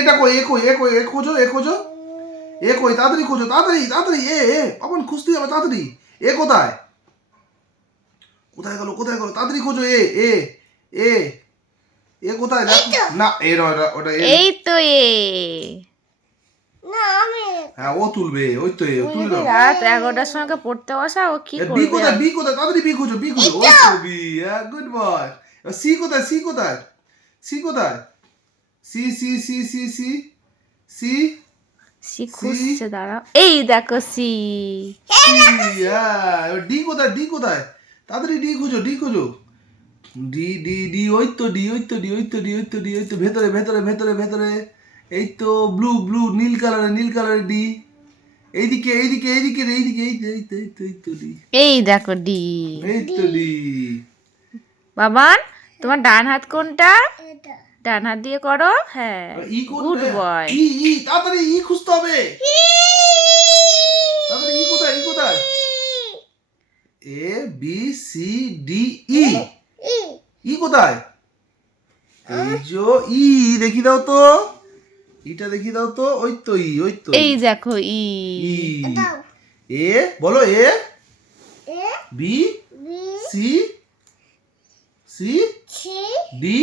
এটা কই এ কই এ কই এ খোঁজো এ খোঁজো এ কই তাড়াতাড়ি খোঁজো তাড়াতাড়ি তাড়াতাড়ি এ বাবন খুঁজতে হবে তাড়াতাড়ি এ কোথায় কোথায় গেল তাড়াতাড়ি খোঁজো এ এ এ এ কোথায় দেখো না এ নয় ওটা এ এই তো এ না আমি হ্যাঁ ও তুলবে ওই তো এ তুলে দাও রাত 11টার সময় ওকে পড়তে বসা ও কি বি করবে কোথায় তাড়াতাড়ি বি খোঁজো ওই তো বি গুড বয় সি কোথায় সি কোথায় সি কোথায় C C C C C C C খুঁজছে দাঁড়াও এই দেখো সি ডি কোথায় তাড়াতাড়ি ডি খোঁজো ডি ডি ডি ওই তো ডি ভেতরে ভেতরে ভেতরে ভেতরে এই তো ব্লু নীল কালারের ডি এইদিকে এই তো ডি এই দেখো ডি এই তো ডি বাবান তোমার ডান হাত কোনটা এটা ডান হাত দিয়ে করো হ্যাঁ ই গুড বয় ই তাড়াতাড়ি ই খুঁজতে হবে তাড়াতাড়ি ই কোথায় A B C D E ই ই কোথায় এই যে ই দেখি দাও তো ইটা দেখি দাও তো ওই তো এই দেখো ই ই দাও এ বলো A A B B C C C D